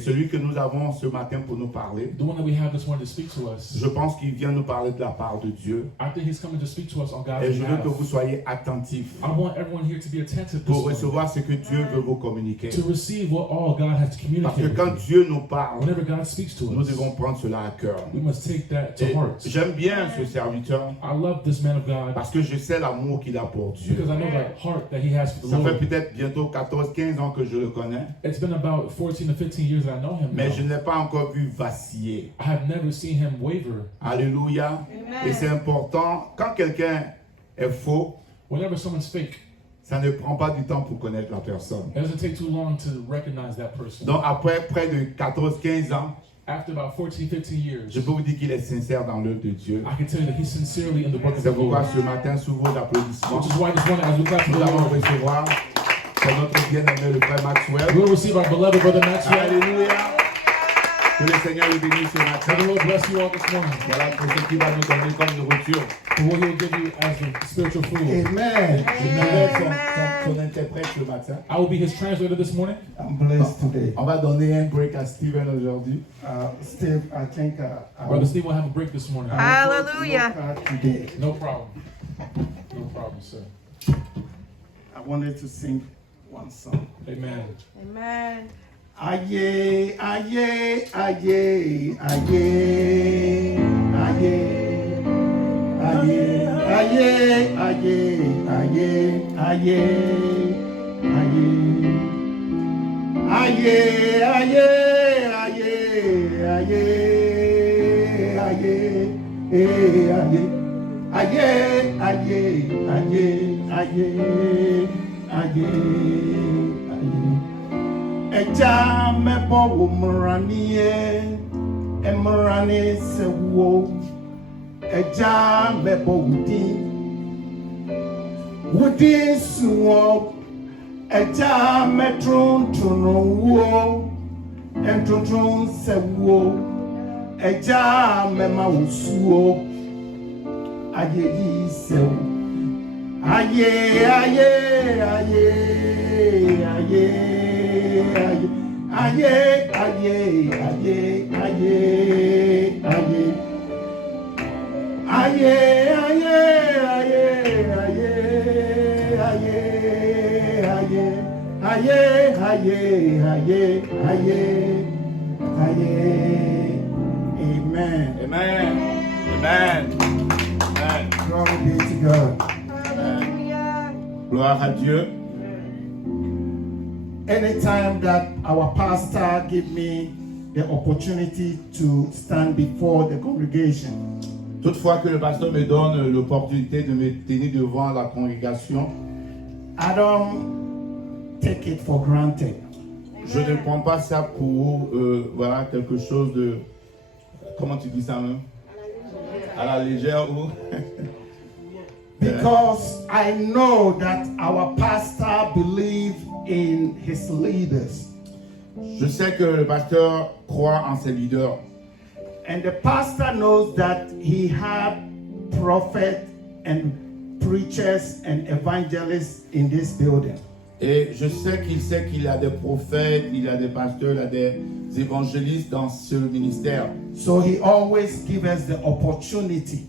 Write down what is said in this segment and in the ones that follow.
Celui que nous avons ce matin pour nous parler, The one that we have this morning to speak to us. je pense qu'il vient nous parler de la part de Dieu. I think he's coming to speak to us on God's Et je veux behalf. que vous soyez attentifs I want everyone here to be attentive this pour morning, recevoir ce que Dieu veut vous communiquer. to receive what all God has to Parce que communicate. quand Dieu nous parle, Whenever God speaks to nous us, devons prendre cela à cœur. we must take that to Et heart. j'aime bien ce serviteur I love this man of God parce que je sais l'amour qu'il a pour Dieu. because I know the heart that he has for the Ça fait Lord. peut-être bientôt 14-15 ans que je le connais, It's been about 14 to 15 years that I know him mais now. je ne l'ai pas encore vu vaciller. I have never seen him waver. Alléluia. Et c'est important, quand quelqu'un est faux, Whenever someone's fake, ça ne prend pas du temps pour connaître la personne. it doesn't take too long to recognize that person. Donc après près de 14-15 ans, After about 14, 15 years, je peux vous dire qu'il est sincère dans l'œuvre de Dieu. I can tell you that he's sincerely in the work of C'est the pourquoi Lord. ce matin, sous vos applaudissements, Which is why this morning, as we clap for nous the allons Lord, recevoir c'est notre bien-aimé, le frère Maxwell. we'll receive our beloved brother Maxwell. Alléluia. Que le Seigneur le bénisse ce May the matin. Lord bless you all this morning Voilà pour ce qu'il va nous donner comme nourriture. for what he'll give you as the spiritual food. Amen. Je vais être son interprète ce matin. I will be his translator this morning. I'm blessed today. On va donner un break à Steven aujourd'hui. Steve, I think I Brother Steve will have a break this morning. Hallelujah. Today. No problem. No problem, sir. I wanted to sing one song. Amen. Amen. Aye, aye, aye, aye, aye, aye, aye, aye, aye, aye, Eja mebo wo mranie emrane se wo Eja mebo wudi suwo Eja metron tuno wo entron se wo Eja mema wusuo aye se wo aye aye aye aye Aye, aye, aye, aye, aye, aye, aye, aye. Amen. Amen. Amen. Amen. Glory be to God. Hallelujah. Gloire à Dieu. Anytime that our pastor give me the opportunity to stand before the congregation, Toutefois que le pasteur me donne l'opportunité de me tenir devant la congrégation, I don't take it for granted. je ne prends pas ça pour voilà, quelque chose de... Comment tu dis ça même? À la légère ou... Because I know that our pastor believes in his leaders. Je sais que le pasteur croit en ses leaders. And the pastor knows that he had prophets and preachers and evangelists in this building. Et je sais qu'il a des prophètes, il a des pasteurs, il a des évangélistes dans ce ministère. So he always gives us the opportunity.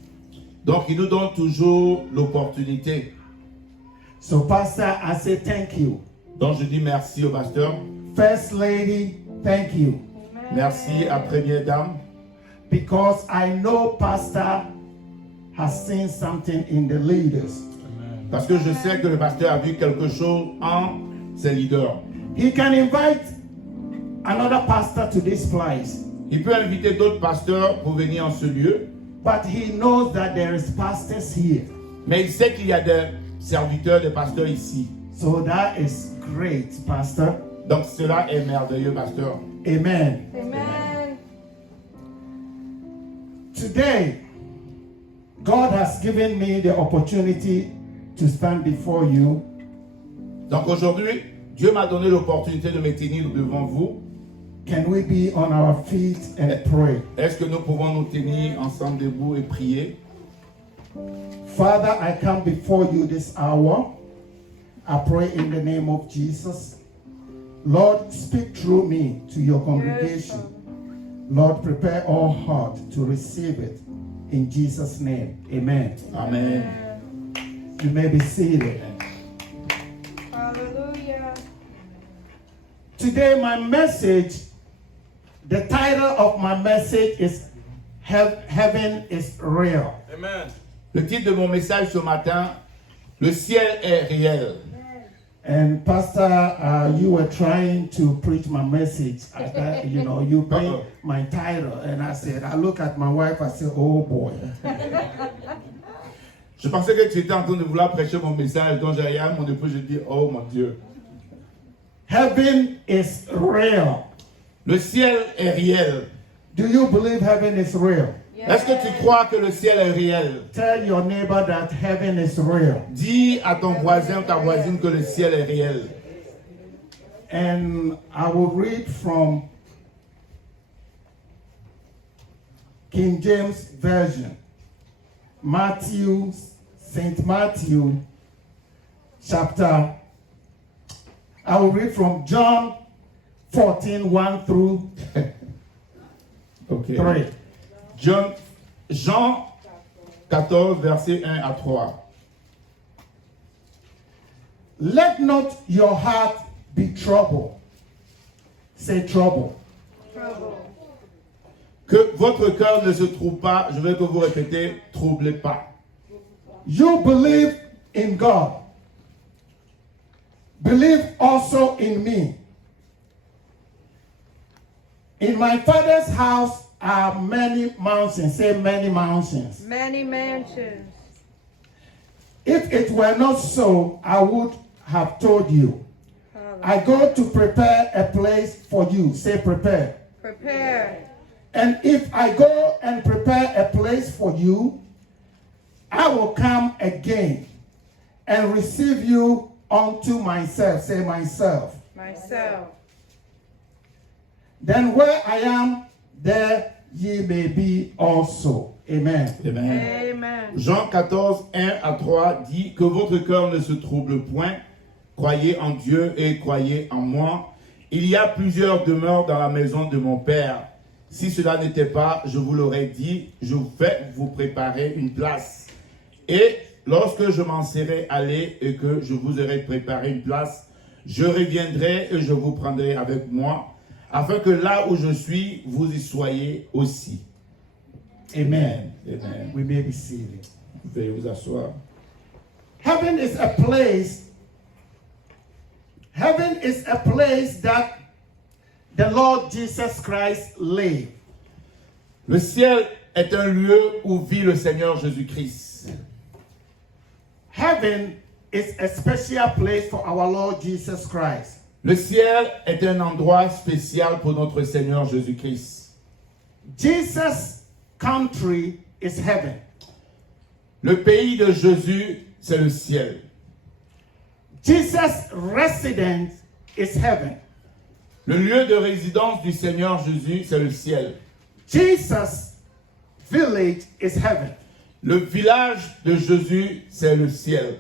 Donc il nous donne toujours l'opportunité. So pastor, I say thank you. Donc je dis merci au pasteur. First lady, thank you. Merci à première dame. Because I know pastor has seen something in the leaders. Amen. Parce que je sais que le pasteur a vu quelque chose en ses leaders. He can invite another pastor to this place, Il peut inviter d'autres pasteurs pour venir en ce lieu, but he knows that there is pastors here. mais il sait qu'il y a des serviteurs, des pasteurs ici. So that is great, pastor. Donc cela est merveilleux, pasteur. Amen. Amen. Today, God has given me the opportunity to stand before you Donc aujourd'hui, Dieu m'a donné l'opportunité de me tenir devant vous. Can we be on our feet and pray? Est-ce que nous pouvons nous tenir ensemble debout et prier? Father, I come before you this hour. I pray in the name of Jesus Lord, speak through me to your Yes, congregation. Father. Lord, prepare all heart to receive it. In Jesus' name, amen. Amen. You may be seated. Hallelujah. Today, my message, the title of my message is Heaven is Real. Amen. Le titre de mon message ce matin, le ciel est réel. And Pastor, you were trying to preach my message after, you bring my title. And I said, I look at my wife, I said, oh boy. Je pensais que tu étais en train de vouloir prêcher mon message, donc j'ai regardé mon épouse, je dis, oh mon Dieu. Heaven is real. Le ciel est réel. Do you believe heaven is real? Est-ce que tu crois que le ciel est réel? Tell your neighbor that heaven is real. Dis à ton voisin, ta voisine que le ciel est réel. And I will read from King James Version. St. Matthew, chapter. I will read from John 14, 1 through Okay. 3. Jean 14, verset 1 à 3. Let not your heart be troubled. Say trouble. Trouble. Que votre cœur ne se trouble pas. Je veux que vous répétez, troublez pas. You believe in God. Believe also in me. In my Father's house are many mountains. Say many mountains. Many mansions. If it were not so, I would have told you. I go to prepare a place for you. Say prepare. Prepare. And if I go and prepare a place for you, I will come again and receive you unto myself. Say myself. Myself. Then where I am, there ye may be also. Amen. Amen. Amen. Jean 14, 1 à 3 dit que votre cœur ne se trouble point. Croyez en Dieu et croyez en moi. Il y a plusieurs demeures dans la maison de mon Père. Si cela n'était pas, je vous l'aurais dit, je vais vous préparer une place. Et lorsque je m'en serai allé et que je vous aurai préparé une place, je reviendrai et je vous prendrai avec moi, afin que là où je suis, vous y soyez aussi. Amen. Amen. We may be seated. Veuillez vous asseoir. Heaven is a place. Heaven is a place that the Lord Jesus Christ lived. Le ciel est un lieu où vit le Seigneur Jésus-Christ. Heaven is a special place for our Lord Jesus Christ. Le ciel est un endroit spécial pour notre Seigneur Jésus-Christ. Jesus' country is heaven. Le pays de Jésus, c'est le ciel. Jesus' residence is heaven. Le lieu de résidence du Seigneur Jésus, c'est le ciel. Jesus' village is heaven. Le village de Jésus, c'est le ciel.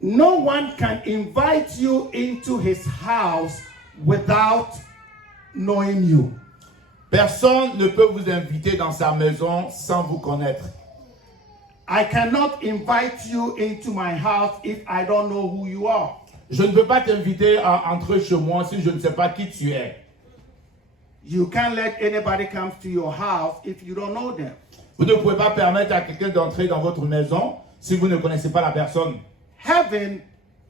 No one can invite you into his house without knowing you. Personne ne peut vous inviter dans sa maison sans vous connaître. I cannot invite you into my house if I don't know who you are. Je ne peux pas t'inviter à entrer chez moi si je ne sais pas qui tu es. You can't let anybody come to your house if you don't know them. Vous ne pouvez pas permettre à quelqu'un d'entrer dans votre maison si vous ne connaissez pas la personne. Heaven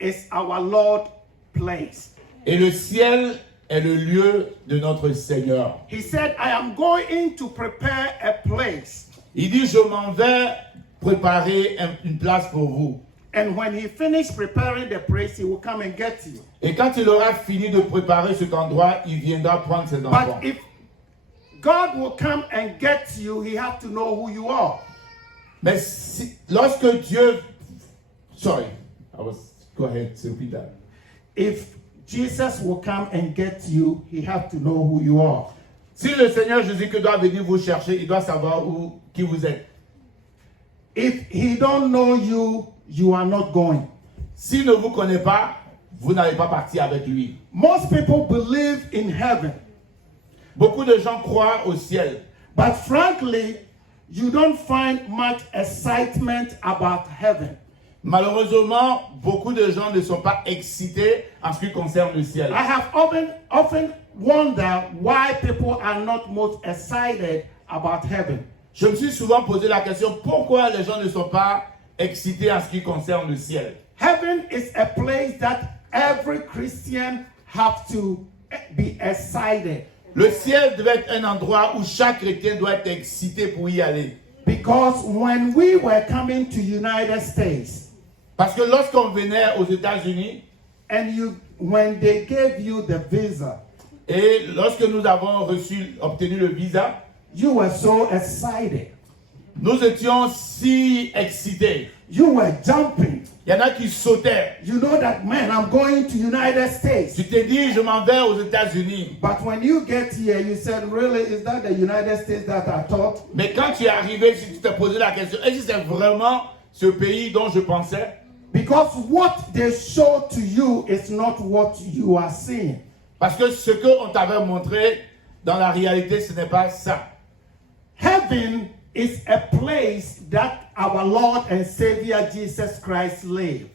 is our Lord's place. Et le ciel est le lieu de notre Seigneur. He said, I am going to prepare a place. Il dit, je m'en vais préparer une place pour vous. And when he finished preparing the place, he will come and get you. Et quand il aura fini de préparer cet endroit, il viendra prendre ses enfants. But if God will come and get you, he has to know who you are. Mais lorsque Dieu... Sorry, go ahead, repeat that. If Jesus will come and get you, he has to know who you are. Si le Seigneur Jésus-Christ doit venir vous chercher, il doit savoir qui vous êtes. If he don't know you, you are not going. S'il ne vous connaît pas, vous n'allez pas partir avec lui. Most people believe in heaven, Beaucoup de gens croient au ciel. but frankly, you don't find much excitement about heaven. Malheureusement, beaucoup de gens ne sont pas excités en ce qui concerne le ciel. I have often wondered why people are not most excited about heaven. Je me suis souvent posé la question, pourquoi les gens ne sont pas excités en ce qui concerne le ciel? Heaven is a place that every Christian have to be excited, Le ciel devait être un endroit où chaque chrétien doit être excité pour y aller. because when we were coming to United States Parce que lorsqu'on venait aux États-Unis, when they gave you the visa, et lorsque nous avons obtenu le visa, you were so excited. nous étions si excités. You were jumping. Il y en a qui sautaient. You know that, man, I'm going to United States. Tu t'es dit, je m'en vais aux États-Unis. But when you get here, you said, really, is that the United States that I thought? Mais quand tu es arrivé, si tu t'es posé la question, est-ce que c'est vraiment ce pays dont je pensais? Because what they show to you is not what you are seeing. Parce que ce qu'on t'avait montré, dans la réalité, ce n'est pas ça. Heaven is a place that our Lord and Savior Jesus Christ live.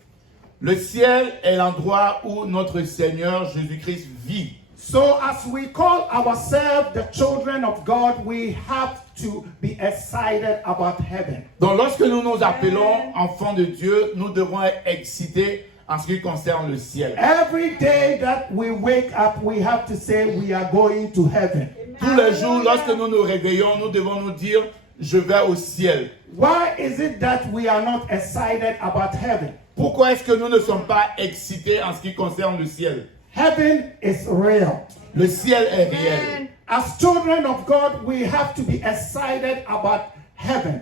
Le ciel est l'endroit où notre Seigneur Jésus-Christ vit. So as we call ourselves the children of God, we have to be excited about heaven. Donc lorsque nous nous appelons enfants de Dieu, nous devons être excités en ce qui concerne le ciel. Every day that we wake up, we have to say we are going to heaven. Tous les jours, lorsque nous nous réveillons, nous devons nous dire, je vais au ciel. Why is it that we are not excited about heaven? Pourquoi est-ce que nous ne sommes pas excités en ce qui concerne le ciel? Heaven is real. Le ciel est réel. As children of God, we have to be excited about heaven.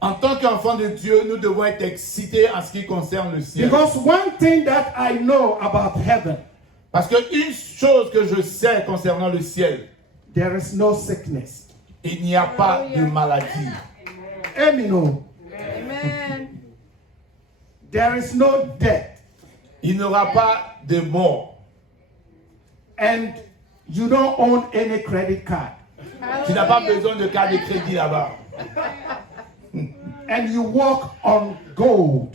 En tant qu'enfants de Dieu, nous devons être excités en ce qui concerne le ciel. Because one thing that I know about heaven, Parce qu'une chose que je sais concernant le ciel, there is no sickness. il n'y a pas de maladie. Amen. Amen. There is no death. Il n'y aura pas de mort. And you don't own any credit card. Tu n'as pas besoin de carte de crédit là-bas. And you walk on gold.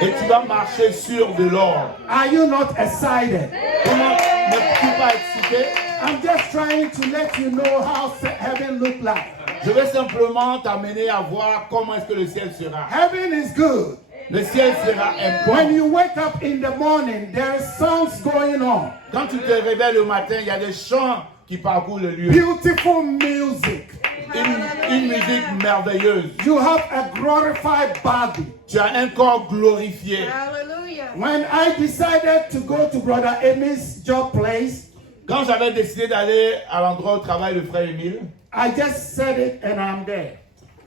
Et tu vas marcher sur de l'or. Are you not excited? Comment n'es-tu pas excité? I'm just trying to let you know how heaven look like. Je vais simplement t'amener à voir comment est-ce que le ciel sera. Heaven is good. Le ciel sera When bon. you wake up in the morning, there is songs going on. Quand tu te réveilles le matin, il y a des chants qui parcourent le lieu. Beautiful music. Une musique merveilleuse. You have a glorified body. Tu as un corps glorifié. Hallelujah. When I decided to go to Brother Amy's job place, Quand j'avais décidé d'aller à l'endroit où travaille le frère Émile, I just said it and I'm there.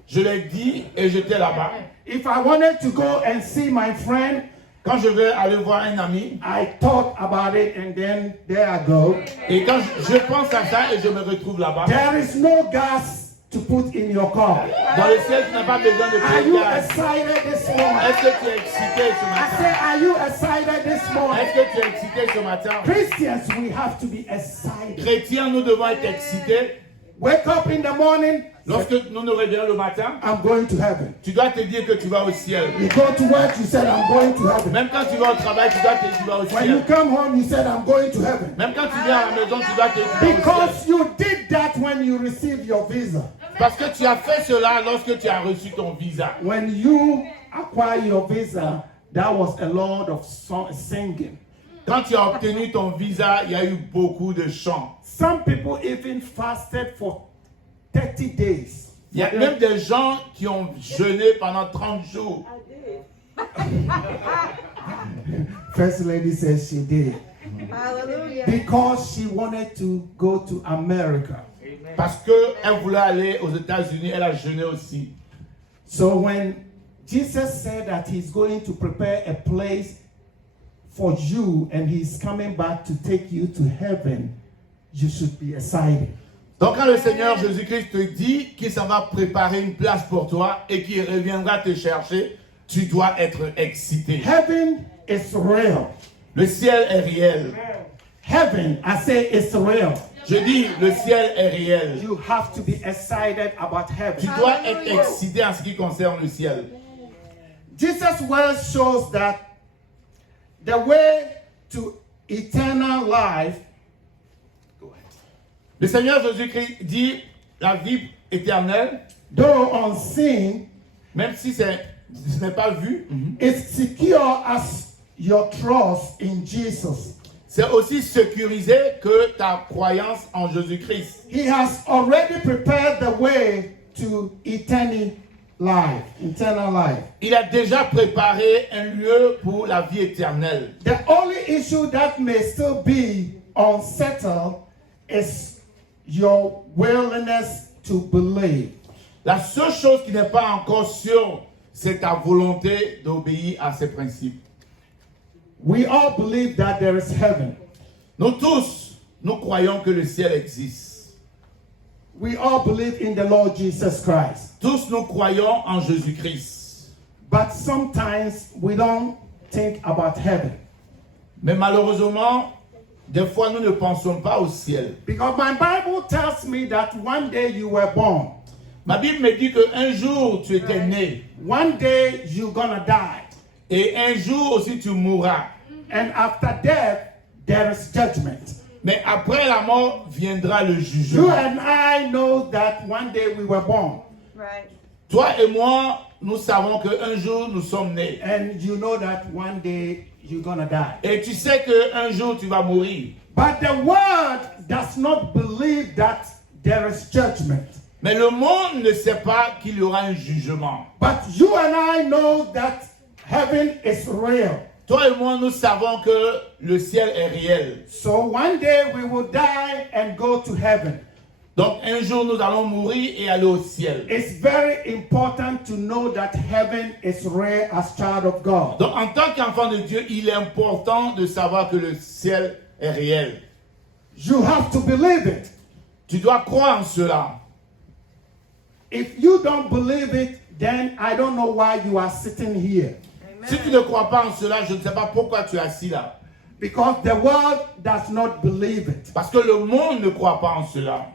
je l'ai dit et j'étais là-bas. If I wanted to go and see my friend, Quand je vais aller voir un ami, I thought about it and then there I go. et quand je pense à ça et je me retrouve là-bas, There is no gas to put in your car. dans le ciel, tu n'as pas besoin de Are payer you gaz. excited this morning? Est-ce que tu es excité ce I say, matin? are you excited this morning? Est-ce que tu es excité ce matin? Christians, we have to be excited. Chrétiens, nous devons être excités. Wake up in the morning, Lorsque nous nous réveillons le matin, I'm going to heaven. tu dois te dire que tu vas au ciel. You go to work, you said, I'm going to heaven. Même quand tu vas au travail, tu dois te dire que tu vas au When you ciel. come home, you said, I'm going to heaven. Même quand tu viens à la maison, tu dois te dire que tu vas au ciel. Because you did that when you received your visa. Parce que tu as fait cela lorsque tu as reçu ton visa. When you acquire your visa, that was a lot of singing. Quand tu as obtenu ton visa, il y a eu beaucoup de chants. Some people even fasted for 30 days. Il y a même des gens qui ont jeûné pendant 30 jours. First lady says she did. Hallelujah. Because she wanted to go to America. Parce qu'elle voulait aller aux États-Unis, elle a jeûné aussi. So when Jesus said that he's going to prepare a place for you and he's coming back to take you to heaven, you should be excited. Donc quand le Seigneur Jésus-Christ te dit qu'il s'en va préparer une place pour toi et qu'il reviendra te chercher, tu dois être excité. Heaven is real. Le ciel est réel. Heaven, I say, is real. Je dis, le ciel est réel. You have to be excited about Tu heaven. dois être excité en ce qui concerne le ciel. Jesus' word shows that the way to eternal life. Go ahead. Le Seigneur Jésus-Christ dit la vie éternelle, Though unseen, même si ce n'est pas vu, is secure as your trust in Jesus. c'est aussi sécurisé que ta croyance en Jésus-Christ. He has already prepared the way to eternal life. Eternal life. Il a déjà préparé un lieu pour la vie éternelle. The only issue that may still be unsettled is your willingness to believe. La seule chose qui n'est pas encore sûre, c'est ta volonté d'obéir à ces principes. We all believe that there is heaven. Nous tous, nous croyons que le ciel existe. We all believe in the Lord Jesus Christ. Tous nous croyons en Jésus-Christ. But sometimes we don't think about heaven. Mais malheureusement, des fois nous ne pensons pas au ciel. Because my Bible tells me that one day you were born. Ma Bible me dit qu'un jour tu étais né One day you're gonna die. et un jour aussi tu mourras. And after death, there is judgment. Mais après la mort viendra le You jugement. and I know that one day we were born. Right. Toi et moi, nous savons qu'un jour nous sommes nés. And you know that one day you're gonna die. Et tu sais qu'un jour tu vas mourir. But the world does not believe that there is judgment. Mais le monde ne sait pas qu'il y aura un jugement. But you and I know that heaven is real. Toi et moi, nous savons que le ciel est réel. So one day we will die and go to heaven. Donc un jour, nous allons mourir et aller au ciel. It's very important to know that heaven is real as child of God. Donc en tant qu'enfant de Dieu, il est important de savoir que le ciel est réel. You have to believe it. Tu dois croire en cela. If you don't believe it, then I don't know why you are sitting here. Si tu ne crois pas en cela, je ne sais pas pourquoi tu es assis là. Because the world does not believe it. Parce que le monde ne croit pas en cela.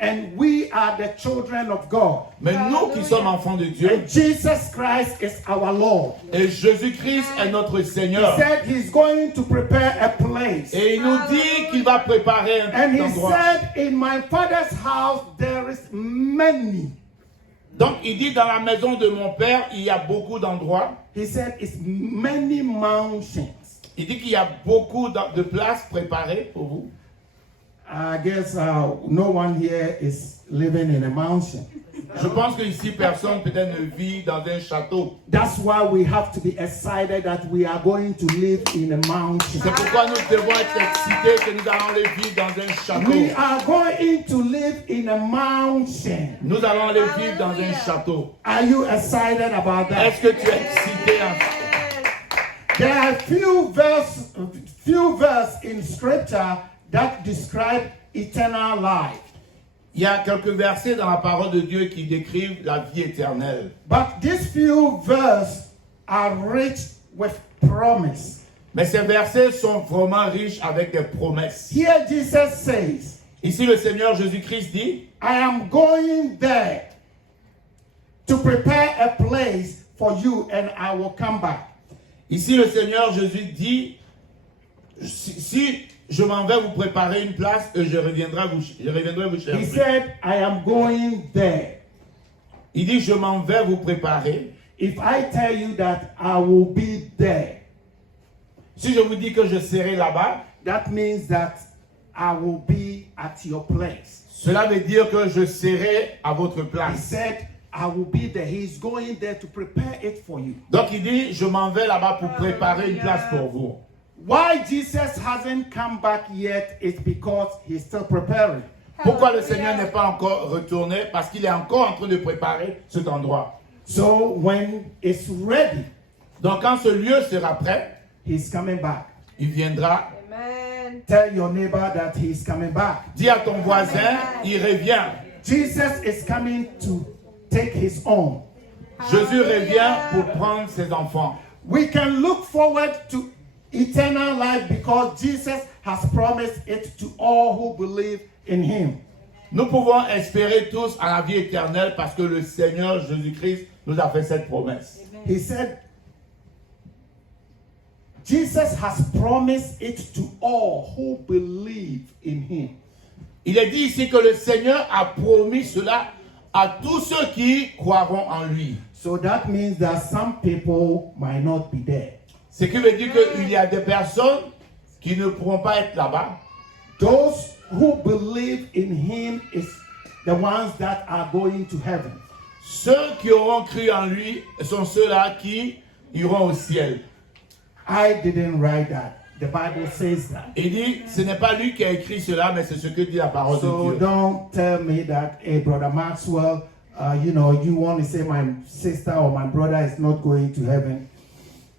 And we are the children of God. Mais nous qui sommes enfants de Dieu, And Jesus Christ is our Lord. et Jésus-Christ est notre He Seigneur. said he's going to prepare a place. Et il nous dit qu'il va préparer And un he endroit. said, in my Father's house there is many. Donc il dit, dans la maison de mon Père, il y a beaucoup d'endroits. He said it's many mansions. Il dit qu'il y a beaucoup de places préparées pour vous. I guess no one here is living in a mansion. Je pense qu'ici, personne peut-être ne vit dans un château. That's why we have to be excited that we are going to live in a mansion. C'est pourquoi nous devons être excités que nous allons aller vivre dans un château. We are going to live in a mansion. Nous allons aller vivre dans un château. Are you excited about that? Est-ce que tu es excité en ça? There are few verse in scripture that describe eternal life. Il y a quelques versets dans la parole de Dieu qui décrivent la vie éternelle. But these few verses are rich with promise. Mais ces versets sont vraiment riches avec des promesses. Here Jesus says, Ici, le Seigneur Jésus-Christ dit, I am going there to prepare a place for you and I will come back. ici le Seigneur Jésus dit, si je m'en vais vous préparer une place et je reviendrai vous He chercher. said, I am going there. Il dit, je m'en vais vous préparer. If I tell you that I will be there, Si je vous dis que je serai là-bas, that means that I will be at your place. cela veut dire que je serai à votre He place. said, I will be there. He's going there to prepare it for you. Donc il dit, je m'en vais là-bas pour préparer une place pour vous. Why Jesus hasn't come back yet is because he's still preparing. Pourquoi le Seigneur n'est pas encore retourné? Parce qu'il est encore en train de préparer cet endroit. So when it's ready, Donc quand ce lieu sera prêt, he's coming back. il viendra. Amen. Tell your neighbor that he's coming back. Dis à ton voisin, il revient. Jesus is coming to take his own. Jésus revient pour prendre ses enfants. We can look forward to eternal life because Jesus has promised it to all who believe in him. Nous pouvons espérer tous à la vie éternelle parce que le Seigneur Jésus-Christ nous a fait cette promesse. He said, Jesus has promised it to all who believe in him. Il est dit ici que le Seigneur a promis cela à tous ceux qui croiront en lui. So that means that some people might not be there. Ce qui veut dire qu'il y a des personnes qui ne pourront pas être là-bas. Those who believe in him is the ones that are going to heaven. Ceux qui auront cru en lui sont ceux-là qui iront au ciel. I didn't write that. The Bible says that. Il dit, ce n'est pas lui qui a écrit cela, mais c'est ce que dit la parole So de Dieu. don't tell me that, hey, Brother Maxwell, you want to say my sister or my brother is not going to heaven.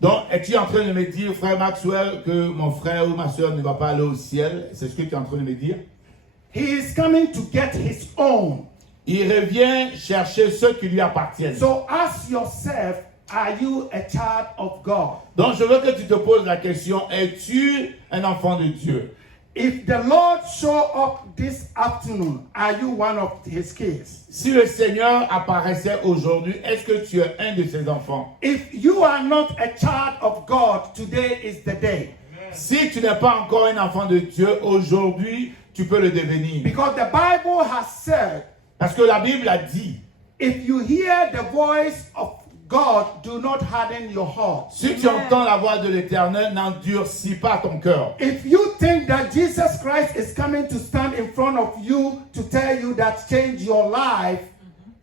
Donc, es-tu en train de me dire, frère Maxwell, que mon frère ou ma soeur ne va pas aller au ciel? C'est ce que tu es en train de me dire? He is coming to get his own. Il revient chercher ceux qui lui appartiennent. So ask yourself, are you a child of God? Donc, je veux que tu te poses la question, es-tu un enfant de Dieu? If the Lord show up this afternoon, are you one of his kids? Si le Seigneur apparaissait aujourd'hui, est-ce que tu es un de ses enfants? If you are not a child of God, today is the day. Si tu n'es pas encore un enfant de Dieu, aujourd'hui, tu peux le devenir. Because the Bible has said, Parce que la Bible a dit, if you hear the voice of God, do not harden your heart. si tu entends la voix de l'Éternel, n'endurcis pas ton cœur. If you think that Jesus Christ is coming to stand in front of you to tell you that change your life,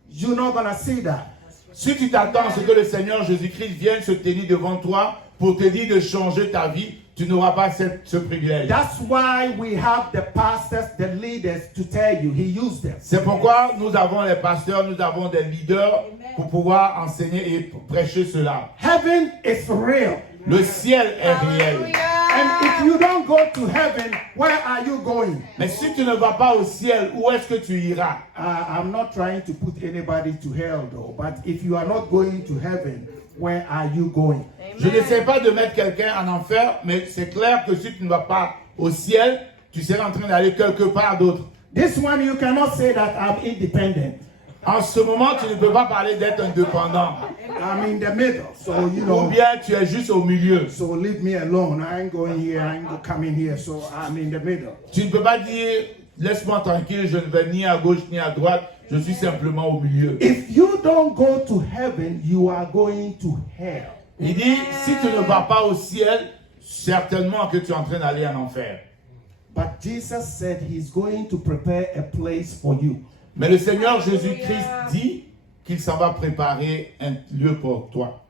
you're not going to see that. Si tu t'attends à ce que le Seigneur Jésus-Christ vienne se tenir devant toi pour te dire de changer ta vie, tu n'auras pas ce privilège. That's why we have the pastors, the leaders to tell you. He used them. C'est pourquoi nous avons les pasteurs, nous avons des leaders pour pouvoir enseigner et prêcher cela. Heaven is real. Le ciel est réel. And if you don't go to heaven, where are you going? Mais si tu ne vas pas au ciel, où est-ce que tu iras? I'm not trying to put anybody to hell though, but if you are not going to heaven, where are you going? Je n'essaie pas de mettre quelqu'un en enfer, mais c'est clair que si tu ne vas pas au ciel, tu seras en train d'aller quelque part d'autre. This one you cannot say that I'm independent. En ce moment, tu ne peux pas parler d'être indépendant. I'm in the middle, so you Ou know. bien tu es juste au milieu. So leave me alone. I ain't going here. I ain't coming here. So I'm in the middle. Tu ne peux pas dire, laisse-moi tranquille, je ne vais ni à gauche ni à droite, je suis simplement au milieu. If you don't go to heaven, you are going to hell. Il dit, si tu ne vas pas au ciel, certainement que tu es en train d'aller en enfer. But Jesus said he's going to prepare a place for you. Mais le Seigneur Jésus-Christ dit qu'il s'en va préparer un lieu pour toi.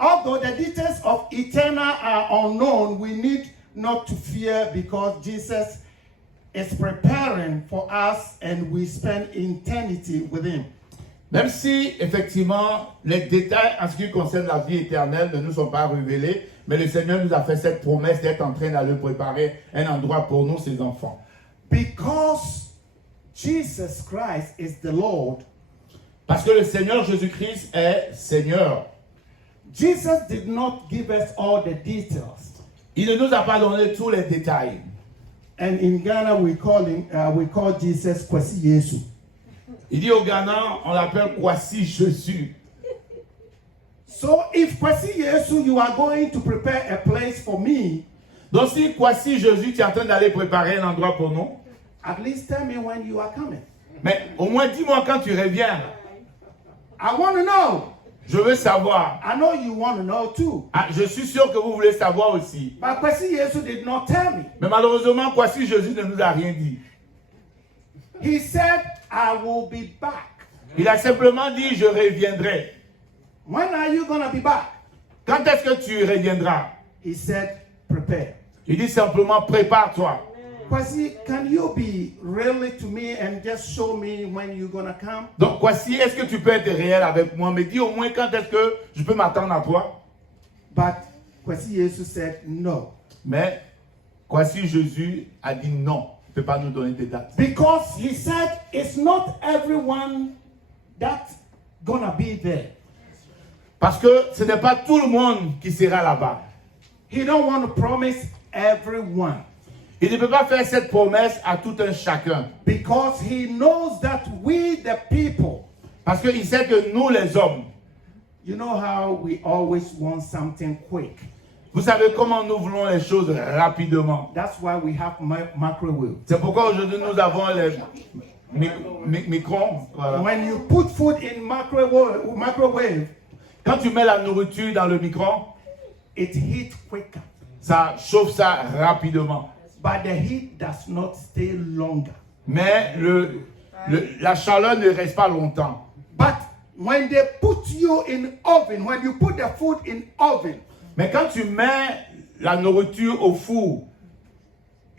Although the details of eternal are unknown, we need not to fear because Jesus is preparing for us and we spend eternity with him. Même si, effectivement, les détails en ce qui concerne la vie éternelle ne nous sont pas révélés, mais le Seigneur nous a fait cette promesse d'être en train d'aller préparer un endroit pour nous, ses enfants. Because Jesus Christ is the Lord, Parce que le Seigneur Jésus-Christ est Seigneur. Jesus did not give us all the details. Il ne nous a pas donné tous les détails. And in Ghana, we call Jesus Kwasi Yesu. Il dit au Ghana, on l'appelle Kwasi Jésus. So if Kwasi Yesu, you are going to prepare a place for me, Donc si Kwasi Jésus, tu es en train d'aller préparer un endroit pour nous, at least tell me when you are coming. mais au moins dis-moi quand tu reviens. I want to know. Je veux savoir. I know you want to know too. Ah, je suis sûr que vous voulez savoir aussi. But Kwasi Yesu did not tell me. Mais malheureusement, Kwasi Jésus ne nous a rien dit. He said, I will be back. Il a simplement dit, je reviendrai. When are you going to be back? Quand est-ce que tu reviendras? He said, prepare. Il dit simplement, prépare-toi. Kwasi, can you be really to me and just show me when you're going to come? Donc, Kwasi, est-ce que tu peux être réel avec moi? Mais dis au moins quand est-ce que je peux m'attendre à toi? But Kwasi Yesu said, no. Mais Kwasi Jésus a dit non. Il ne peut pas nous donner des dates. Because he said, it's not everyone that's going to be there. Parce que ce n'est pas tout le monde qui sera là-bas. He don't want to promise everyone Il ne peut pas faire cette promesse à tout un chacun. because he knows that we, the people, Parce qu'il sait que nous, les hommes, you know how we always want something quick. vous savez comment nous voulons les choses rapidement. That's why we have microwave. C'est pourquoi aujourd'hui nous avons les micro-ondes. Voilà. When you put food in microwave, Quand tu mets la nourriture dans le micro, it heats quicker. ça chauffe ça rapidement. But the heat does not stay longer. Mais la chaleur ne reste pas longtemps. But when they put you in oven, when you put the food in oven, Mais quand tu mets la nourriture au four,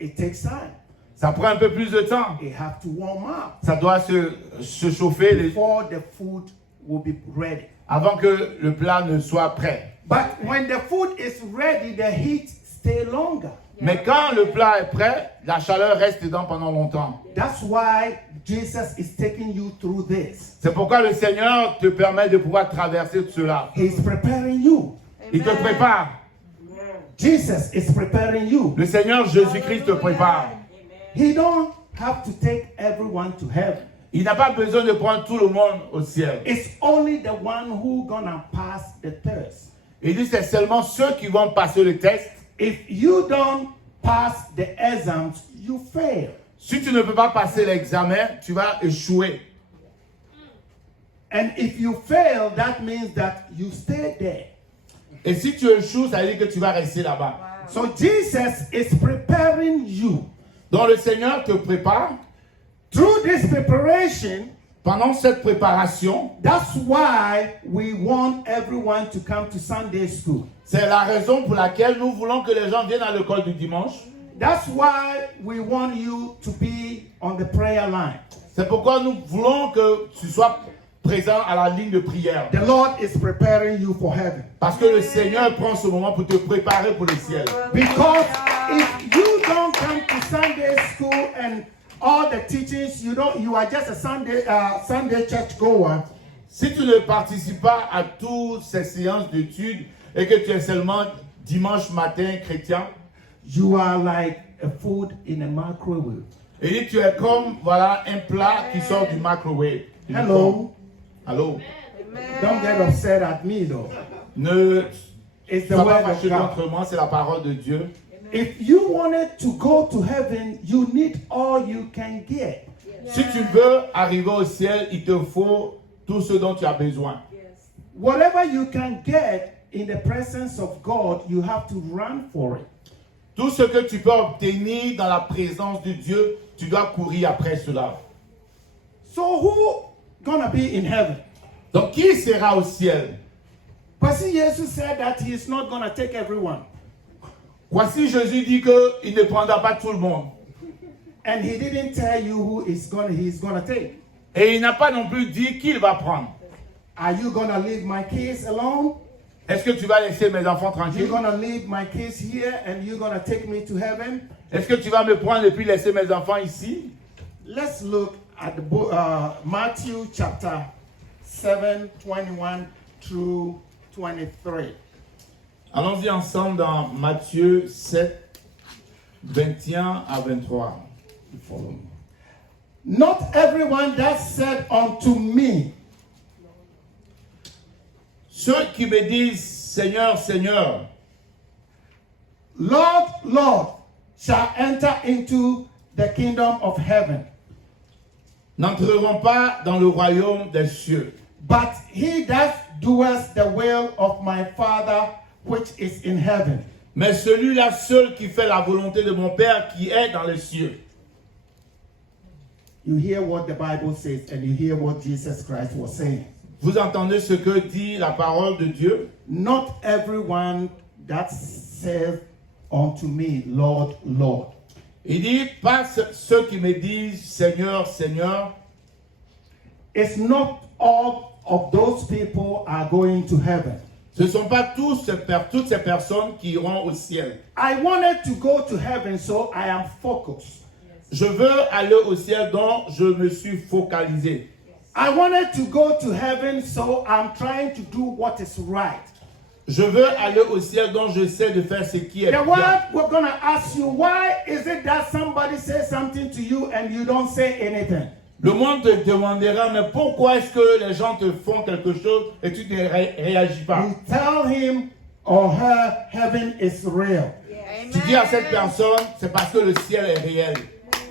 it takes time. ça prend un peu plus de temps. It have to warm up Ça doit se chauffer before the food will be ready. avant que le plat ne soit prêt. But when the food is ready, the heat stay longer. Mais quand le plat est prêt, la chaleur reste dedans pendant longtemps. That's why Jesus is taking you through this. C'est pourquoi le Seigneur te permet de pouvoir traverser tout cela. He's preparing you. Il te prépare. Jesus is preparing you. Le Seigneur Jésus-Christ te prépare. He don't have to take everyone to heaven. Il n'a pas besoin de prendre tout le monde au ciel. It's only the one who gonna pass the test. Il dit c'est seulement ceux qui vont passer le test. If you don't pass the exams, you fail. Si tu ne peux pas passer l'examen, tu vas échouer. And if you fail, that means that you stay there. Et si tu échoues, ça veut dire que tu vas rester là-bas. So Jesus is preparing you. Donc le Seigneur te prépare. Through this preparation, Pendant cette préparation, that's why we want everyone to come to Sunday school. c'est la raison pour laquelle nous voulons que les gens viennent à l'école du dimanche. That's why we want you to be on the prayer line. C'est pourquoi nous voulons que tu sois présent à la ligne de prière. The Lord is preparing you for heaven. Parce que le Seigneur prend ce moment pour te préparer pour le ciel. Because if you don't come to Sunday school and all the teachings, you are just a Sunday church goer. Si tu ne participes pas à toutes ces séances d'études et que tu es seulement dimanche matin chrétien, You are like a food in a microwave. et tu es comme voilà un plat qui sort du microwave. Hello. Allô? Don't get upset at me though. Ne It's the sois pas word of fâché God. contre moi, c'est la parole de Dieu. If you wanted to go to heaven, you need all you can get. Si tu veux arriver au ciel, il te faut tout ce dont tu as besoin. Whatever you can get in the presence of God, you have to run for it. Tout ce que tu peux obtenir dans la présence de Dieu, tu dois courir après cela. So who gonna be in heaven? Donc, qui sera au ciel? Voici Jesus said that he is not gonna take everyone. Voici Jésus dit qu'il ne prendra pas tout le monde. And he didn't tell you who he's gonna take. Et il n'a pas non plus dit qui il va prendre. Are you gonna leave my kids alone? Est-ce que tu vas laisser mes enfants You're tranquilles? gonna leave my kids here and you're gonna take me to heaven? Est-ce que tu vas me prendre et puis laisser mes enfants ici? Let's look at the book, Matthew chapter 7, 21 through 23. Allons-y ensemble dans Matthieu 7, 21 à 23. Follow me. Not everyone that said unto me, Ceux qui me disent Seigneur, Seigneur, Lord, Lord, shall enter into the kingdom of heaven, n'entreront pas dans le royaume des cieux, but he that doeth the will of my Father which is in heaven. mais celui-là seul qui fait la volonté de mon Père qui est dans les cieux. You hear what the Bible says and you hear what Jesus Christ was saying. Vous entendez ce que dit la parole de Dieu? Not everyone that says unto me, Lord, Lord. Il dit, pas ceux qui me disent Seigneur, Seigneur, It's not all of those people are going to heaven. ce ne sont pas toutes ces personnes qui iront au ciel. I wanted to go to heaven, so I am focused. Je veux aller au ciel, donc je me suis focalisé. I wanted to go to heaven, so I'm trying to do what is right. Je veux aller au ciel, donc je sais de faire ce qui est The bien. world we're going to ask you, why is it that somebody says something to you and you don't say anything? Le monde te demandera, mais pourquoi est-ce que les gens te font quelque chose et tu ne réagis pas? You tell him or her, heaven is real. Tu dis à cette personne, c'est parce que le ciel est réel.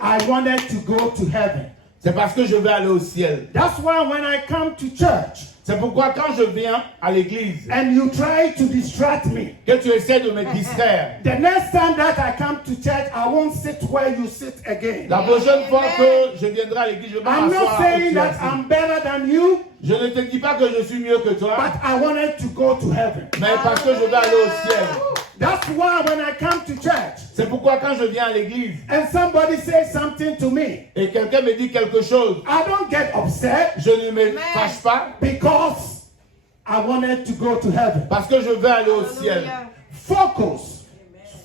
I wanted to go to heaven. C'est parce que je veux aller au ciel. That's why when I come to church C'est pourquoi quand je viens à l'église, and you try to distract me, que tu essaies de me distraire, the next time that I come to church, I won't sit where you sit again. la prochaine fois que je viendrai à l'église, je vais I'm m'asseoir not où tu saying es that assis. I'm better than you, Je ne te dis pas que je suis mieux que toi, but I wanted to go to heaven. mais parce que je veux aller au ciel. That's why when I come to church C'est pourquoi quand je viens à l'église and somebody says something to me, et quelqu'un me dit quelque chose, I don't get upset je ne me fâche pas because I wanted to go to heaven. parce que je veux aller au ciel. Hallelujah. Focus.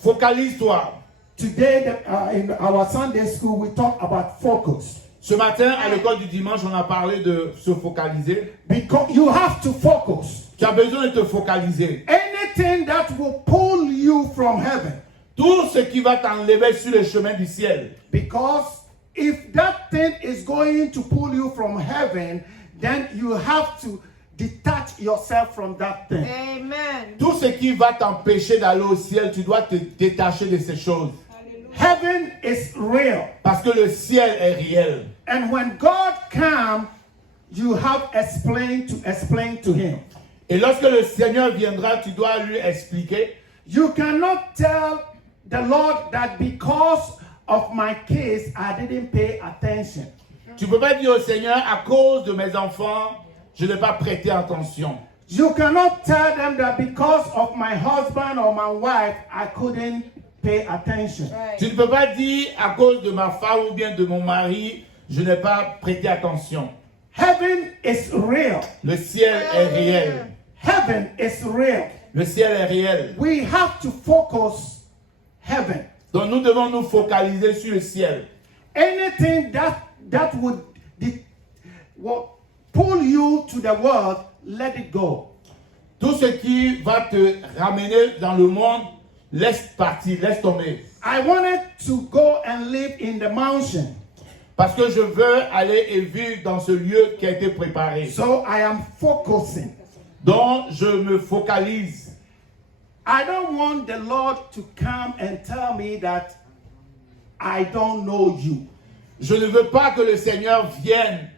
Focalise-toi. Today, in our Sunday school, we talk about focus. Ce matin, à l'école du dimanche, on a parlé de se focaliser. Because you have to focus. Tu as besoin de te focaliser. Anything that will pull you from heaven. Tout ce qui va t'enlever sur le chemin du ciel. Because if that thing is going to pull you from heaven, then you have to detach yourself from that thing. Amen. Tout ce qui va t'empêcher d'aller au ciel, tu dois te détacher de ces choses. Heaven is real. Parce que le ciel est réel. And when God comes, you have explain to him. Et lorsque le Seigneur viendra, tu dois lui expliquer. You cannot tell the Lord that because of my case, I didn't pay attention. Tu ne peux pas dire au Seigneur, à cause de mes enfants, je n'ai pas prêté attention. You cannot tell them that because of my husband or my wife, I couldn't pay attention. Right. Tu ne peux pas dire, à cause de ma femme ou bien de mon mari, je n'ai pas prêté attention. Heaven is real. Le ciel est réel. Heaven is real. Le ciel est réel. We have to focus heaven. Donc nous devons nous focaliser sur le ciel. Anything that would pull you to the world, let it go. Tout ce qui va te ramener dans le monde, laisse partir, laisse tomber. I wanted to go and live in the mountain. Parce que je veux aller et vivre dans ce lieu qui a été préparé. So I am focusing. Donc je me focalise. I don't want the Lord to come and tell me that I don't know you. Je ne veux pas que le Seigneur vienne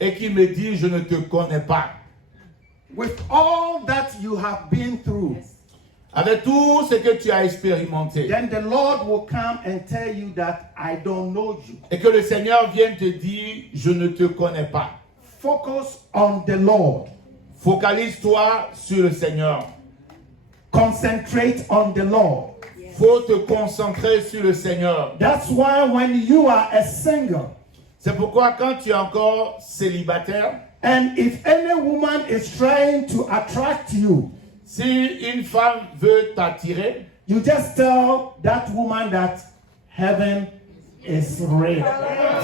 et qu'il me dise je ne te connais pas. With all that you have been through, Avec tout ce que tu as expérimenté. then the Lord will come and tell you that I don't know you. Et que le Seigneur vienne te dire je ne te connais pas. Focus on the Lord. Focalise-toi sur le Seigneur. Concentrate on the Lord. Faut te concentrer sur le Seigneur. That's why when you are a single, C'est pourquoi quand tu es encore célibataire, and if any woman is trying to attract you, si une femme veut t'attirer, you just tell that woman that heaven is real.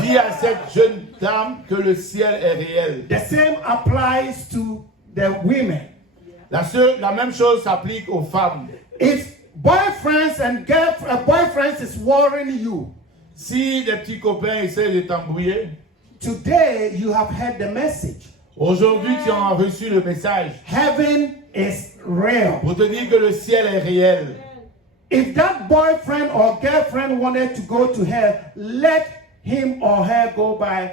dis à cette jeune dame que le ciel est réel. The same applies to the women. La même chose s'applique aux femmes. If boyfriends and boyfriends is worrying you, Si des petits copains essaient de t'embrouiller, today you have heard the message. aujourd'hui tu as reçu le message Heaven is real. pour te dire que le ciel est réel. If that boyfriend or girlfriend wanted to go to hell, let him or her go by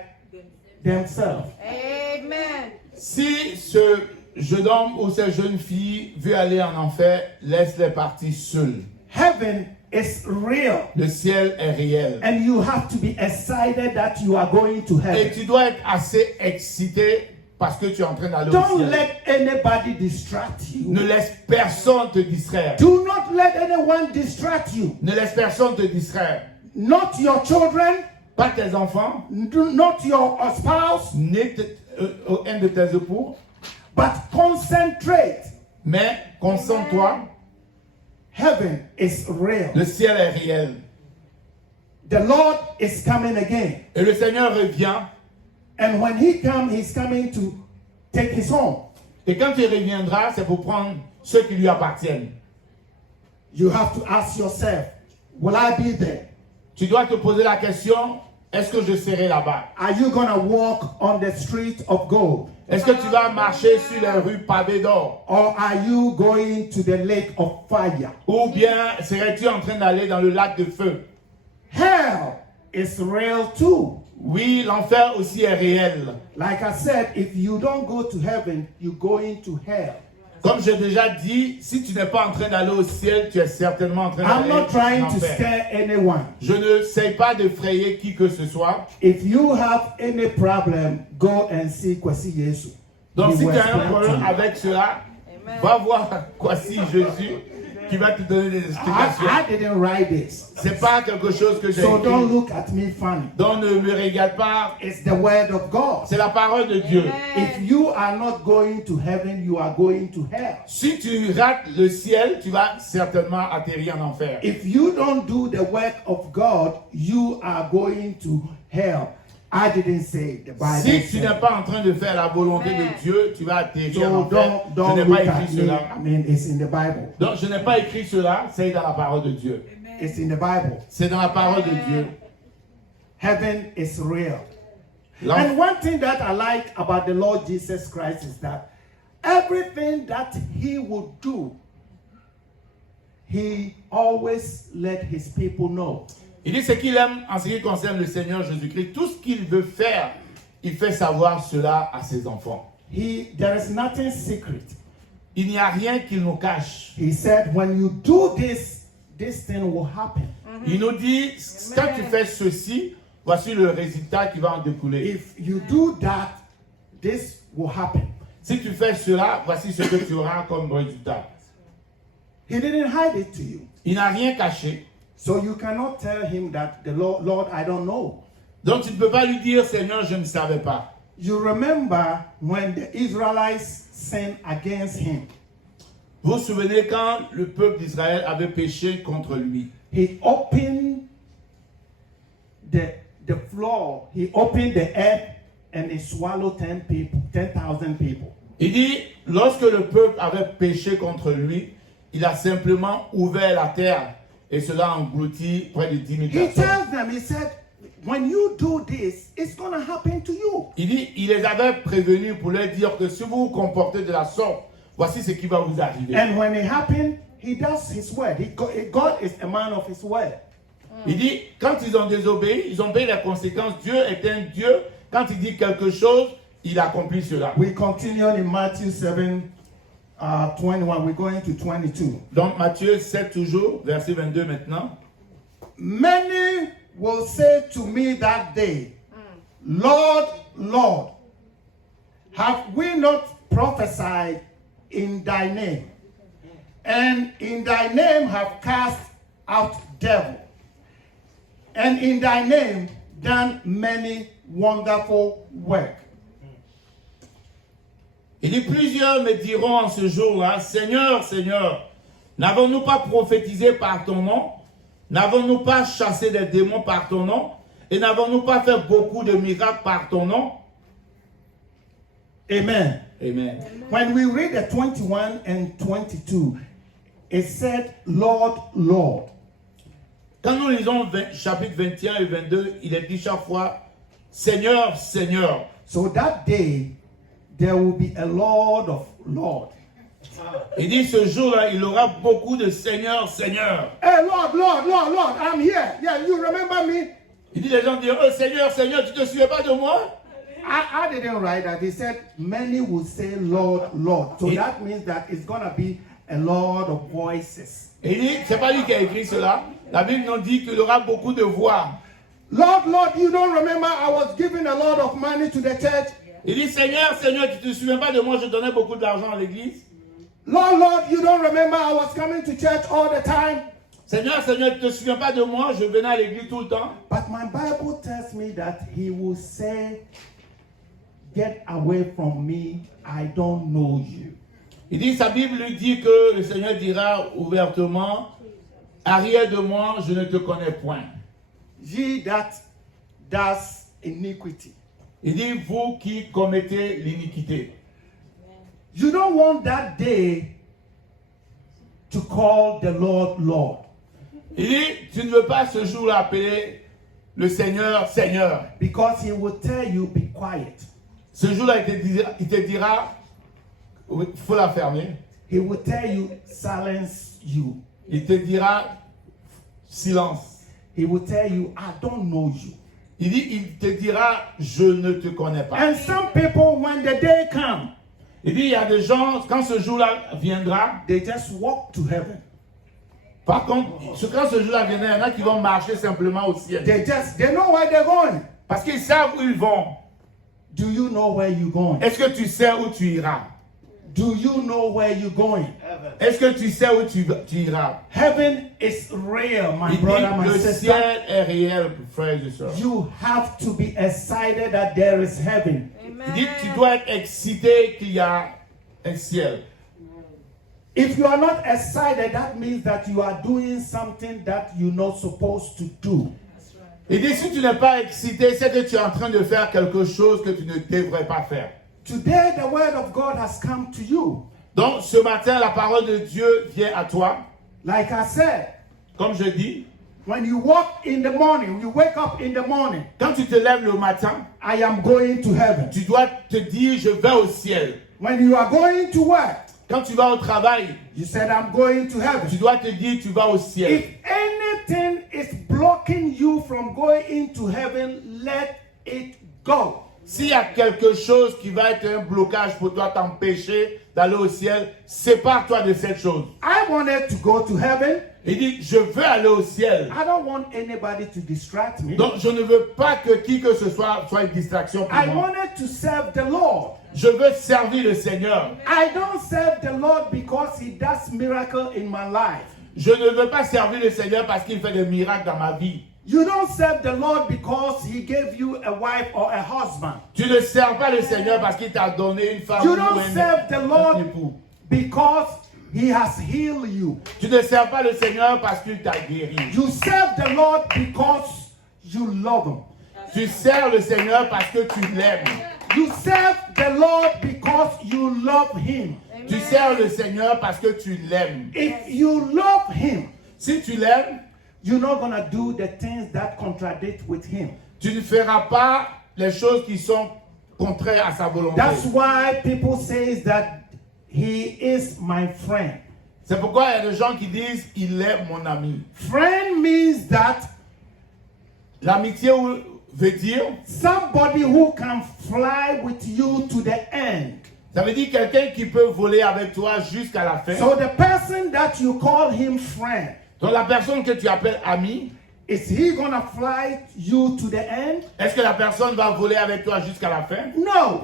themselves. Amen. Si ce jeune homme ou cette jeune fille veut aller en enfer, laisse-les partir seuls. Heaven is real. Le ciel est réel. And you have to be excited that you are going to Et heaven. tu dois être assez excité parce que tu es en train d'aller au Don't ciel. let anybody distract Ne you. laisse personne te distraire. Do not let anyone distract you. Ne laisse personne te distraire. Not your children, Pas tes enfants, not your spouse, ni un de tes époux, but concentrate. mais concentre-toi. Heaven is real. Le ciel est réel. The Lord is coming again. Et le Seigneur revient. And when he comes, he's coming to take his home. Et quand il reviendra, c'est pour prendre ceux qui lui appartiennent. You have to ask yourself, will I be there? Tu dois te poser la question, est-ce que je serai là-bas? Are you going to walk on the street of gold? Est-ce que tu vas marcher sur les rues pavées d'or? Or are you going to the lake of fire? Ou bien serais-tu en train d'aller dans le lac de feu? Hell is real too. Oui, l'enfer aussi est réel. Like I said, if you don't go to heaven, you go into hell. Comme j'ai déjà dit, si tu n'es pas en train d'aller au ciel, tu es certainement en train I'm d'aller not trying en to enfer. scare anyone. Je ne sais pas d'effrayer qui que ce soit. If you have any problem, go and see Kwasi Yesu. Donc He si will tu as un explain to problème you. avec cela, Amen. va voir Kwasi Jésus qui va te donner des explications. I didn't write this. C'est pas quelque chose que j'ai So don't écrit. look at me funny. Donc ne me regarde pas. It's the word of God. C'est la parole de Dieu. If you are not going to heaven, you are going to hell. Si tu rates le ciel, tu vas certainement atterrir en enfer. If you don't do the work of God, you are going to hell. I didn't say it. The Bible Si tu said n'es it. pas en train de faire la volonté Amen. de Dieu, tu vas atterrir en So enfer. Je don't n'ai look pas at écrit me. cela. I mean, it's in the Bible. Donc je n'ai pas écrit cela, c'est dans la parole de Dieu. It's in the Bible. C'est dans la parole de Dieu. Heaven is real. L'en- And one thing that I like about the Lord Jesus Christ is that everything that he would do, he always let his people know. Il dit ce qu'il aime en ce qui concerne le Seigneur Jésus-Christ. Tout ce qu'il veut faire, il fait savoir cela à ses enfants. There is nothing secret. Il n'y a rien qu'il nous cache. He said, when you do this, this thing will happen. Il nous dit, quand tu fais ceci, voici le résultat qui va en découler. If you do that, this will happen. Si tu fais cela, voici ce que tu auras comme résultat. He didn't hide it to you. Il n'a rien caché. So you cannot tell him that the Lord, I don't know. Donc tu ne peux pas lui dire, Seigneur, je ne savais pas. You remember when the Israelites sinned against him. Vous vous souvenez quand le peuple d'Israël avait péché contre lui? He opened the floor. He opened the earth and he swallowed 10,000 people. Il dit, lorsque le peuple avait péché contre lui, il a simplement ouvert la terre et cela a englouti près de 10 000 He personnes. tells them, he said, when you do this, it's going to happen to you. Il dit, il les avait prévenus pour leur dire que si vous vous comportez de la sorte, voici ce qui va vous arriver. And when it happened, he does his word. God is a man of his word. Il dit, quand ils ont désobéi, ils ont payé les conséquences. Dieu est un Dieu. Quand il dit quelque chose, il accomplit cela. We continue in Matthew 7, 21. We're going to 22. Donc Matthieu 7 toujours, verset 22 maintenant. Many will say to me that day, Lord, Lord, have we not prophesied in thy name? And in thy name have cast out devil? And in thy name done many wonderful works? Il dit, plusieurs me diront en ce jour-là, Seigneur, Seigneur, n'avons-nous pas prophétisé par ton nom? N'avons-nous pas chassé des démons par ton nom? Et n'avons-nous pas fait beaucoup de miracles par ton nom? Amen. Amen. When we read the 21 and 22, it said, Lord, Lord. Quand nous lisons chapitre 21 et 22, il est dit chaque fois, Seigneur, Seigneur. So that day, there will be a Lord of Lord. Il dit ce jour-là, il aura beaucoup de Seigneur, Seigneur. Hey, Lord, Lord, Lord, Lord, I'm here. Yeah, you remember me? Il dit les gens diront, oh, Seigneur, Seigneur, tu ne te souviens pas de moi? I didn't write that. He said, many will say, Lord, Lord. So It- that means that it's going to be a Lord of voices. Et il dit, c'est pas lui qui a écrit cela. La Bible nous dit qu'il aura beaucoup de voix. Lord, Lord, you don't remember I was giving a lot of money to the church? Il dit, Seigneur, Seigneur, tu ne te souviens pas de moi, je donnais beaucoup d'argent à l'église. Lord, Lord, you don't remember I was coming to church all the time? Seigneur, Seigneur, tu ne te souviens pas de moi, je venais à l'église tout le temps. But my Bible tells me that he will say, get away from me, I don't know you. Il dit, sa Bible lui dit que le Seigneur dira ouvertement, arrière de moi, je ne te connais point. Ye that does iniquity. Il dit, vous qui commettez l'iniquité. You don't want that day to call the Lord Lord. Il dit, tu ne veux pas ce jour-là appeler le Seigneur, Seigneur. Because he will tell you, be quiet. Ce jour-là, il te dira, il faut la fermer. He will tell you, silence you. Il te dira, silence. He will tell you, I don't know you. Il te dira, je ne te connais pas. And some people, when the day comes, Il dit, il y a des gens, quand ce jour-là viendra, they just walk to heaven. par contre, quand ce jour-là viendra, il y en a qui vont marcher simplement au ciel. They know where they're going. Parce qu'ils savent où ils vont. Do you know where you're going? Est-ce que tu sais où tu iras? Do you know where you're going? Est-ce que tu sais où tu iras? Heaven is real, my Il brother, dit, my le sister. ciel est réel, frères et sœurs. You have to be excited that there is heaven. Il dit, tu dois être excité qu'il y a un ciel. If you are not excited, that means that you are doing something that you're not supposed to do. Il dit, si tu n'es pas excité, c'est que tu es en train de faire quelque chose que tu ne devrais pas faire. Today, the word of God has come to you. Donc, ce matin, la parole de Dieu vient à toi. Like I said, Comme je dis, when you walk in the morning, you wake up in the morning, quand tu te lèves le matin, I am going to heaven. tu dois te dire, je vais au ciel. When you are going to work, Quand tu vas au travail, you said, I'm going to tu heaven. dois te dire, tu vas au ciel. If anything is blocking you from going into heaven, let it go. S'il y a quelque chose qui va être un blocage pour toi, t'empêcher d'aller au ciel, sépare-toi de cette chose. I wanted to go to heaven. Il dit, je veux aller au ciel. I don't want anybody to distract me. Donc, je ne veux pas que qui que ce soit une distraction pour I moi. wanted to serve the Lord. Je veux servir le Seigneur. I don't serve the Lord because he does miracle in my life. Je ne veux pas servir le Seigneur parce qu'il fait des miracles dans ma vie. You don't serve the Lord because he gave you a wife or a husband. Tu ne sers pas le Seigneur parce qu'il t'a donné une femme You ou don't serve the un Lord époux. because he has healed you. Tu ne sers pas le Seigneur parce qu'il t'a guéri. You serve the Lord because you love him. Tu sers le Seigneur parce que tu l'aimes. You serve the Lord because you love him. Tu sers le Seigneur parce que tu l'aimes. If you love him, Si tu l'aimes, you're not going to do the things that contradict with him. tu ne feras pas les choses qui sont contraires à sa volonté. That's why people say that he is my friend. C'est pourquoi il y a des gens qui disent il est mon ami. Friend means that L'amitié veut dire, somebody who can fly with you to the end. ça veut dire quelqu'un qui peut voler avec toi jusqu'à la fin. So the person that you call him friend, Donc la personne que tu appelles ami, is he gonna fly you to the end? est-ce que la personne va voler avec toi jusqu'à la fin? No.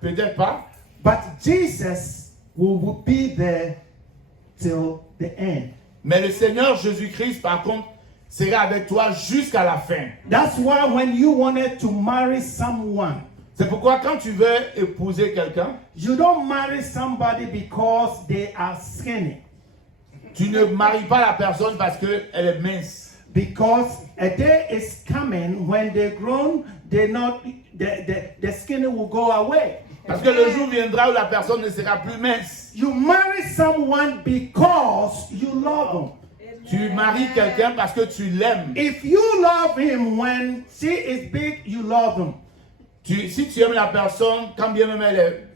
Peut-être pas. But Jesus will be there till the end. Mais le Seigneur Jésus-Christ, par contre, sera avec toi jusqu'à la fin. That's why when you wanted to marry someone, C'est pourquoi quand tu veux épouser quelqu'un, you don't marry somebody because they are skinny. tu ne maries pas la personne parce qu'elle est mince. Because a day is coming when they're grown, the skinny will go away. Parce que le jour viendra où la personne ne sera plus mince. You marry someone because you love him. Tu maries quelqu'un parce que tu l'aimes. If you love him when she is big, you love him. Si tu aimes la personne, quand bien même elle est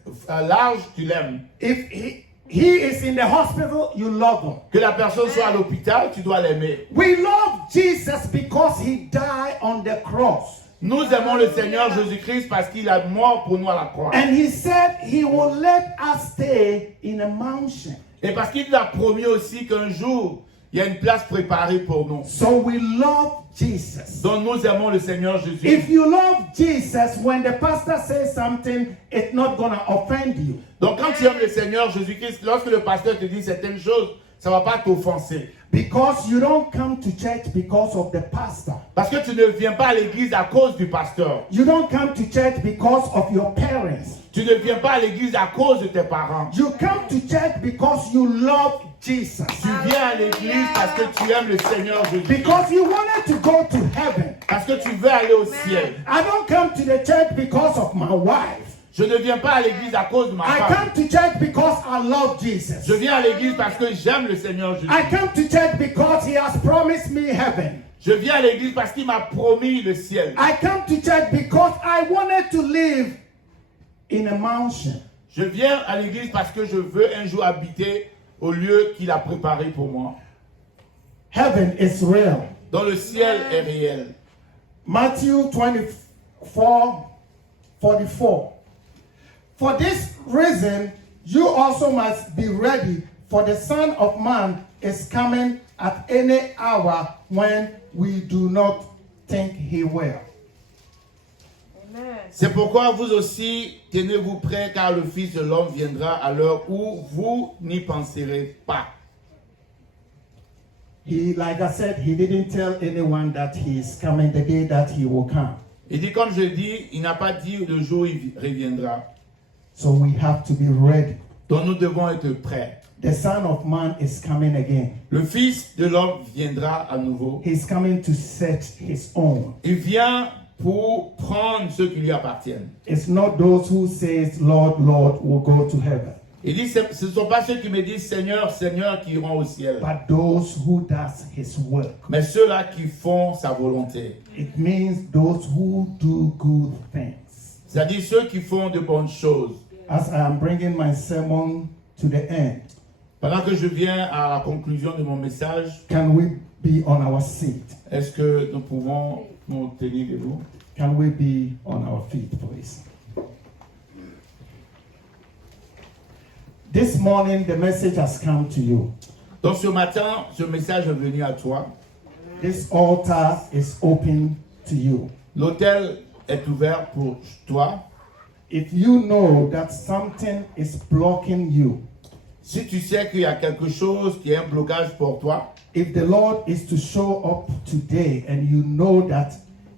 large, tu l'aimes. If he is in the hospital, you love him. Que la personne soit à l'hôpital, tu dois l'aimer. We love Jesus because he died on the cross. Nous aimons le Seigneur Jésus-Christ parce qu'il est mort pour nous à la croix. And he said he will let us stay in a mountain. Et parce qu'il nous a promis aussi qu'un jour, il y a une place préparée pour nous. So we love Jesus. Donc nous aimons le Seigneur Jésus. If you love Jesus, when the pastor says something, it's not going to offend you. Donc quand tu aimes le Seigneur Jésus-Christ, lorsque le pasteur te dit certaines choses, ça ne va pas t'offenser. Because you don't come to church because of the pastor. Parce que tu ne viens pas à l'église à cause du pasteur. You don't come to church because of your parents. Tu ne viens pas à l'église à cause de tes parents. You come to church because you love Jesus. Tu viens à l'église parce que tu aimes le Seigneur Jésus. Because you wanted to go to heaven. Parce que tu veux aller au ciel. I don't come to the church because of my wife. Je ne viens pas à l'église à cause de ma I femme. come to church because I love Jesus. Je viens à l'église parce que j'aime le Seigneur Jésus. I come to church because he has promised me heaven. Je viens à l'église parce qu'il m'a promis le ciel. I come to church because I wanted to live in a mansion. Je viens à l'église parce que je veux un jour habiter au lieu qu'il a préparé pour moi. Heaven is real. Dont le ciel est réel. Matthew 24:44. For this reason, you also must be ready, for the Son of Man is coming at any hour when we do not think he will. Amen. C'est pourquoi vous aussi, tenez-vous prêts, car le Fils de l'homme viendra à l'heure où vous n'y penserez pas. He, like I said, he didn't tell anyone that he is coming the day that he will come. Il dit, comme je dis, il n'a pas dit le jour où il reviendra. So we have to be ready. Donc nous devons être prêts. The Son of Man is coming again. Le Fils de l'homme viendra à nouveau. He's coming to set his own. Il vient pour prendre ceux qui lui appartiennent. It's not those who says, Lord, Lord, will go to heaven, Il dit, ce ne sont pas ceux qui me disent Seigneur, Seigneur qui iront au ciel, but those who does his work. mais ceux-là qui font sa volonté. It means those who do good things. C'est-à-dire ceux qui font de bonnes choses. As I am bringing my sermon to the end, Pendant que je viens à la conclusion de mon message, can we be on our seat? est-ce que nous pouvons nous tenir debout? Can we be on our feet, please? This morning, the message has come to you. Donc ce matin, ce message est venu à toi. This altar is open to you. L'autel est ouvert pour toi. If you know that something is blocking you, Si tu sais qu'il y a quelque chose qui est un blocage pour toi, if the Lord is to show up today and you know that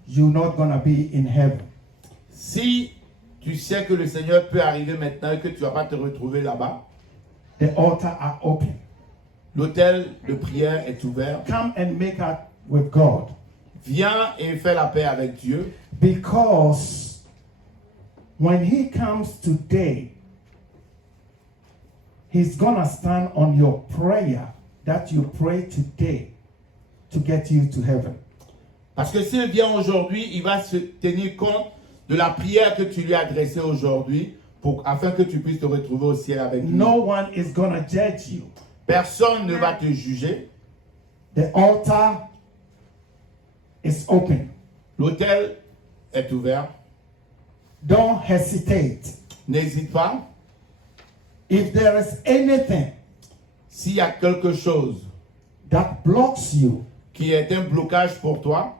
you're not going to be in heaven, si tu sais que le Seigneur peut arriver maintenant et que tu ne vas pas te retrouver là-bas, the altar are open. l'autel de prière est ouvert. Come and make up with God, Viens et fais la paix avec Dieu. because when he comes today, he's going to stand on your prayer that you pray today to get you to heaven. Parce que s'il vient aujourd'hui, il va se tenir compte de la prière que tu lui as adressée aujourd'hui afin que tu puisses te retrouver au ciel avec lui. No one is going to judge you. Personne ne va te juger. The altar is open. L'autel est ouvert. Don't hesitate. N'hésite pas. If there is anything S'il y a quelque chose that blocks you, qui est un blocage pour toi,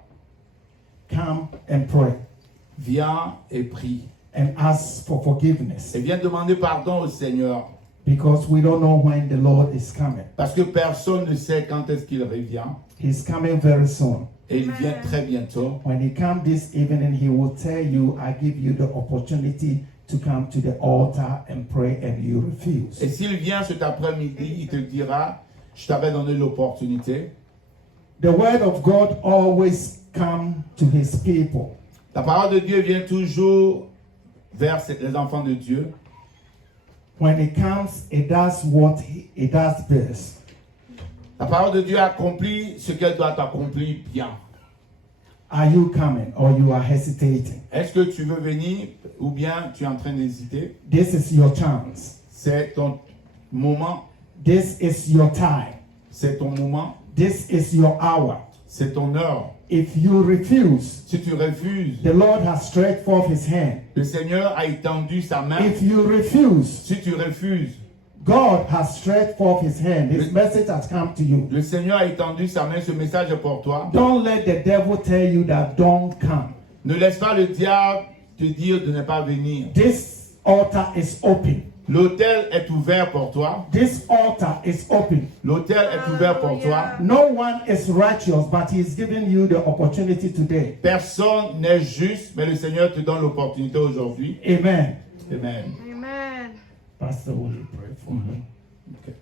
come and pray viens et prie. and ask for forgiveness, Et viens demander pardon au Seigneur. because we don't know when the Lord is coming. Parce que personne ne sait quand est-ce qu'il revient. He's coming very soon. Et il vient très bientôt. When he comes this evening, he will tell you, I give you the opportunity to come to the altar and pray, and you refuse. Et s'il vient cet après-midi, il te dira, je t'avais donné l'opportunité. The word of God always comes to his people. La parole de Dieu vient toujours vers les enfants de Dieu. When it comes, it does what it does best. La parole de Dieu accomplit ce qu'elle doit accomplir bien. Are you coming or you are hesitating? Est-ce que tu veux venir ou bien tu es en train d'hésiter? This is your chance. C'est ton moment, This is your time. c'est ton moment, This is your hour. c'est ton heure. If you refuse, Si tu refuses, the Lord has stretched forth his hand. le Seigneur a étendu sa main. If you refuse, Si tu refuses, God has stretched forth his hand. This message has come to you. le Seigneur a étendu sa main. Ce message est pour toi. Don't let the devil tell you that don't come. Ne laisse pas le diable te dire de ne pas venir. This altar is open. L'autel est ouvert pour toi. This altar is open. L'autel est ouvert pour toi. No one is righteous, but he's giving you the opportunity today. Personne n'est juste, mais le Seigneur te donne l'opportunité aujourd'hui. Amen. Amen. Amen. Pastor, will you pray for me? Okay.